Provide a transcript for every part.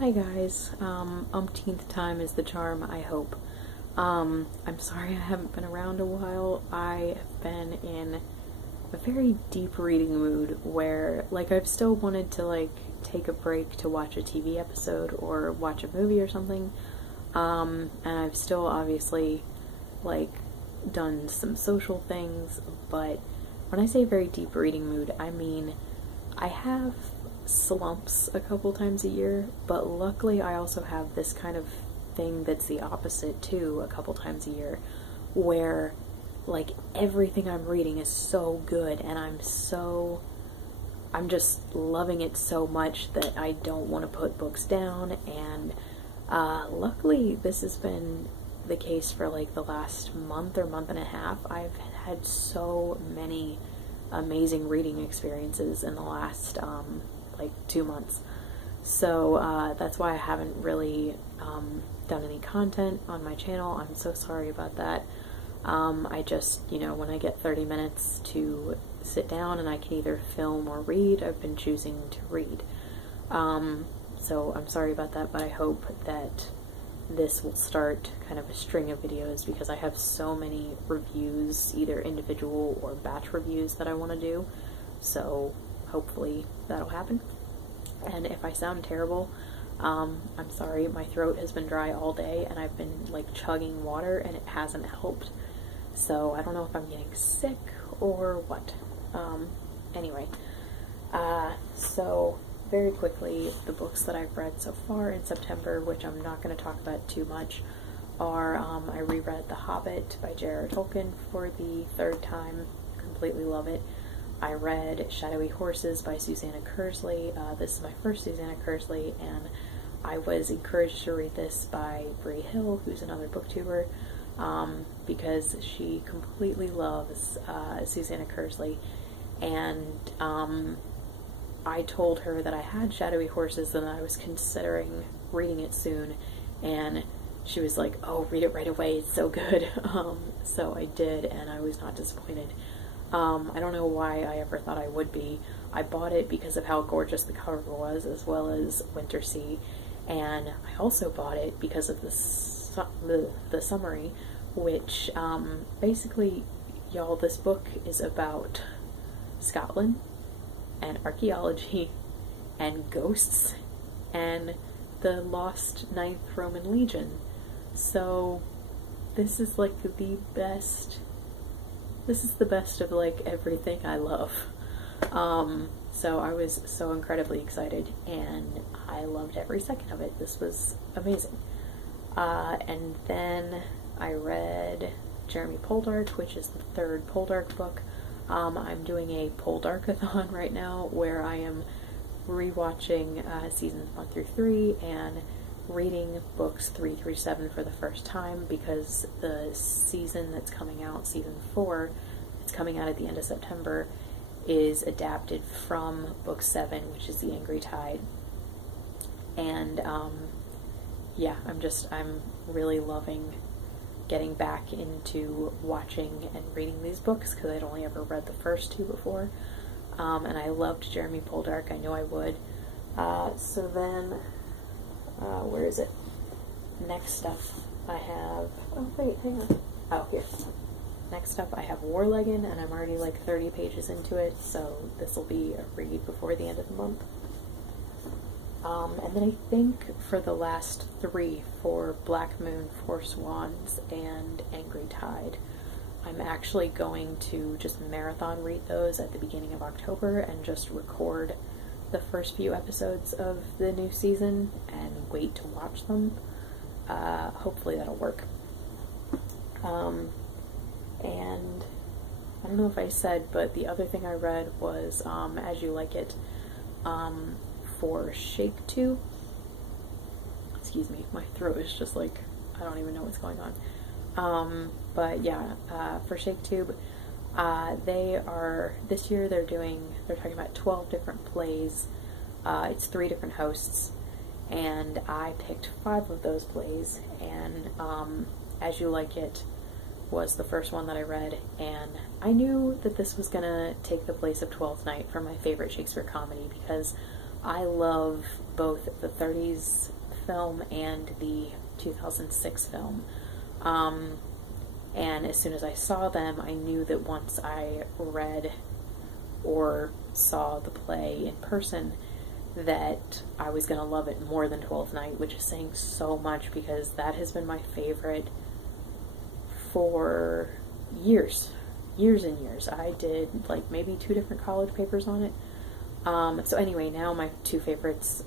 Hi guys, umpteenth time is the charm, I hope. I'm sorry I haven't been around a while. I have been in a very deep reading mood where, like, I've still wanted to, like, take a break to watch a TV episode or watch a movie or something, and I've still obviously, like, done some social things, but when I say very deep reading mood, I mean I have slumps a couple times a year, but luckily I also have this kind of thing that's the opposite too a couple times a year, where like everything I'm reading is so good and I'm just loving it so much that I don't want to put books down, and luckily this has been the case for like the last month or month and a half. I've had so many amazing reading experiences in the last like 2 months, so that's why I haven't really done any content on my channel. I'm so sorry about that. I just, when I get 30 minutes to sit down and I can either film or read, I've been choosing to read. So I'm sorry about that, but I hope that this will start kind of a string of videos because I have so many reviews, either individual or batch reviews, that I want to do. So hopefully that'll happen. And if I sound terrible, I'm sorry. My throat has been dry all day and I've been like chugging water and it hasn't helped. So I don't know if I'm getting sick or what. Anyway, so very quickly, the books that I've read so far in September, which I'm not going to talk about too much, are I reread The Hobbit by J.R.R. Tolkien for the 3rd time. Completely love it. I read Shadowy Horses by Susanna Kersley. This is my first Susanna Kersley, and I was encouraged to read this by Bree Hill, who's another booktuber, because she completely loves Susanna Kersley, and I told her that I had Shadowy Horses and I was considering reading it soon, and she was like, oh, read it right away, it's so good. So I did, and I was not disappointed. I don't know why I ever thought I would be. I bought it because of how gorgeous the cover was, as well as Wintersea, and I also bought it because of the summary, which basically, y'all, this book is about Scotland and archaeology and ghosts and the lost Ninth Roman Legion. So this is like the best. This is the best of like everything I love. So I was so incredibly excited and I loved every second of it. This was amazing. And then I read Jeremy Poldark, which is the 3rd Poldark book. I'm doing a Poldarkathon right now where I am rewatching seasons 1 through 3 and reading books 3 through 7 for the first time, because the season that's coming out, season 4, it's coming out at the end of September, is adapted from book 7, which is The Angry Tide. And yeah, I'm really loving getting back into watching and reading these books, because I'd only ever read the first 2 before, and I loved Jeremy Poldark. I knew I would. So then, where is it? Next up I have, oh wait, hang on, oh here. Next up I have Warleggin, and I'm already like 30 pages into it, so this will be a read before the end of the month. And then I think for the last 3, for Black Moon, Four Swans, and Angry Tide, I'm actually going to just marathon read those at the beginning of October and just record the first few episodes of the new season and wait to watch them. Hopefully that'll work. And I don't know if I said, but the other thing I read was As You Like It, for Shaketube. Excuse me, my throat is just like, I don't even know what's going on. But yeah, for Shaketube, this year they're talking about 12 different plays. It's 3 different hosts, and I picked 5 of those plays, and As You Like It was the first one that I read, and I knew that this was gonna take the place of Twelfth Night for my favorite Shakespeare comedy, because I love both the 30s film and the 2006 film. And as soon as I saw them, I knew that once I read or saw the play in person, that I was going to love it more than 12th Night, which is saying so much because that has been my favorite for years and years. I did like maybe 2 different college papers on it. So anyway, now my 2 favorites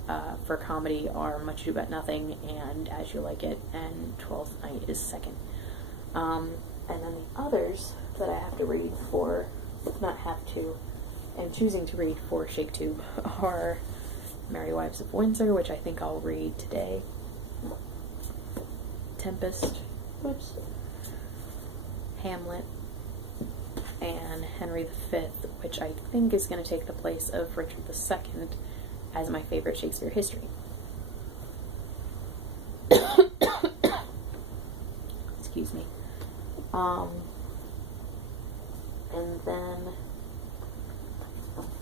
for comedy are Much Ado About Nothing and As You Like It, and 12th Night is second. And then the others that I have to read for, not have to, am choosing to read for Shaketube are Merry Wives of Windsor, which I think I'll read today, Tempest, Hamlet, and Henry V, which I think is going to take the place of Richard II as my favorite Shakespeare history. Excuse me. And then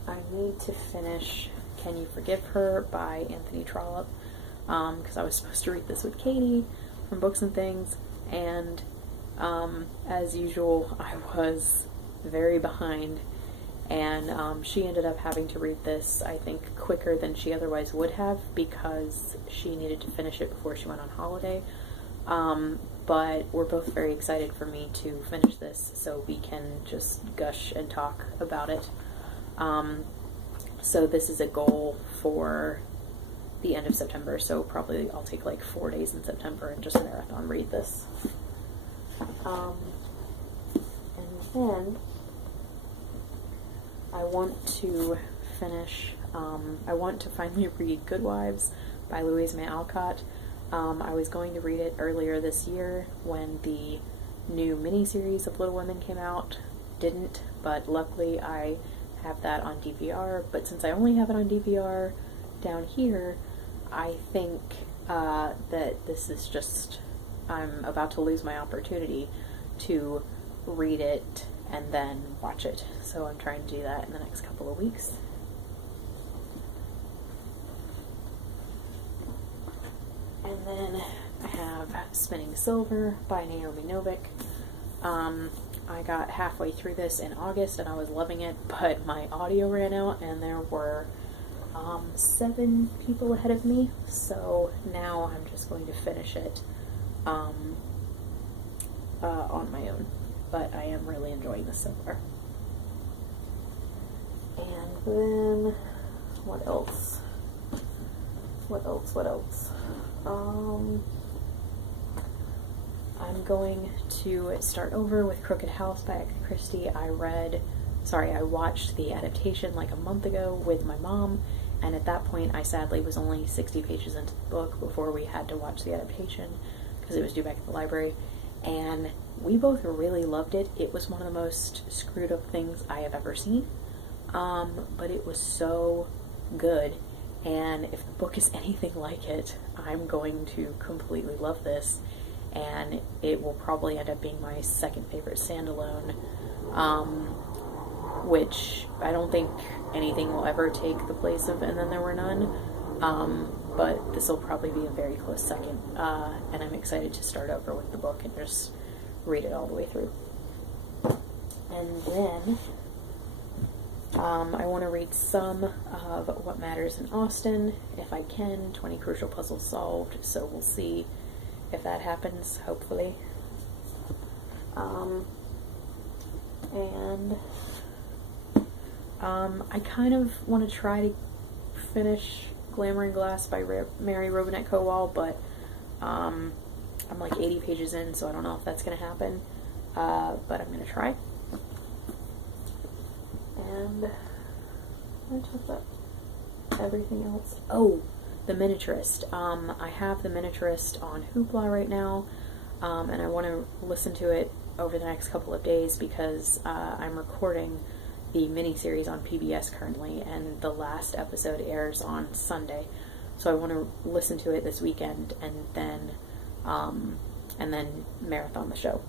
I need to finish Can You Forgive Her by Anthony Trollope, because I was supposed to read this with Katie from Books and Things, and as usual, I was very behind, and she ended up having to read this, I think, quicker than she otherwise would have, because she needed to finish it before she went on holiday. But we're both very excited for me to finish this so we can just gush and talk about it. So this is a goal for the end of September, so probably I'll take like 4 days in September and just marathon read this. And then I want to finish, I want to finally read Good Wives by Louise May Alcott. I was going to read it earlier this year when the new miniseries of Little Women came out. Didn't, but luckily I have that on DVR. But since I only have it on DVR down here, I think that this is just, I'm about to lose my opportunity to read it and then watch it. So I'm trying to do that in the next couple of weeks. And then I have Spinning Silver by Naomi Novik. I got halfway through this in August and I was loving it, but my audio ran out and there were 7 people ahead of me, so now I'm just going to finish it on my own. But I am really enjoying this so far. And then, what else? I'm going to start over with Crooked House by Agatha Christie. I watched the adaptation like a month ago with my mom, and at that point I sadly was only 60 pages into the book before we had to watch the adaptation because it was due back at the library, and we both really loved it. It was one of the most screwed up things I have ever seen, but it was so good, and if the book is anything like it, I'm going to completely love this, and it will probably end up being my second favorite standalone, which I don't think anything will ever take the place of And Then There Were None, but this will probably be a very close second, and I'm excited to start over with the book and just read it all the way through. And then I want to read some of What Matters in Austen, if I can. 20 Crucial Puzzles Solved, so we'll see if that happens, hopefully. I kind of want to try to finish Glamour and Glass by Mary Robinette Kowal, but I'm like 80 pages in, so I don't know if that's going to happen, but I'm going to try. And I talk about everything else. Oh, The Miniaturist. I have The Miniaturist on Hoopla right now, and I want to listen to it over the next couple of days because I'm recording the miniseries on PBS currently, and the last episode airs on Sunday. So I want to listen to it this weekend and then marathon the show.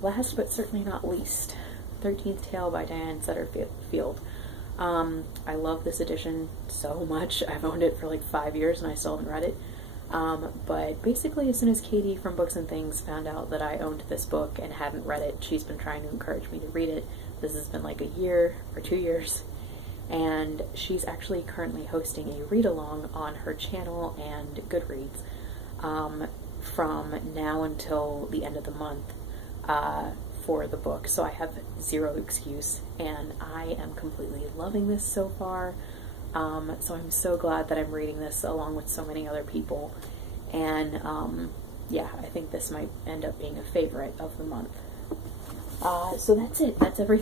Last but certainly not least, 13th Tale by Diane Setterfield. I love this edition so much. I've owned it for like 5 years and I still haven't read it. But basically, as soon as Katie from Books and Things found out that I owned this book and hadn't read it, she's been trying to encourage me to read it. This has been like a year or 2 years, and she's actually currently hosting a read-along on her channel and Goodreads from now until the end of the month for the book. So I have zero excuse, and I am completely loving this so far. So I'm so glad that I'm reading this along with so many other people, and yeah, I think this might end up being a favorite of the month. So that's it. That's everything.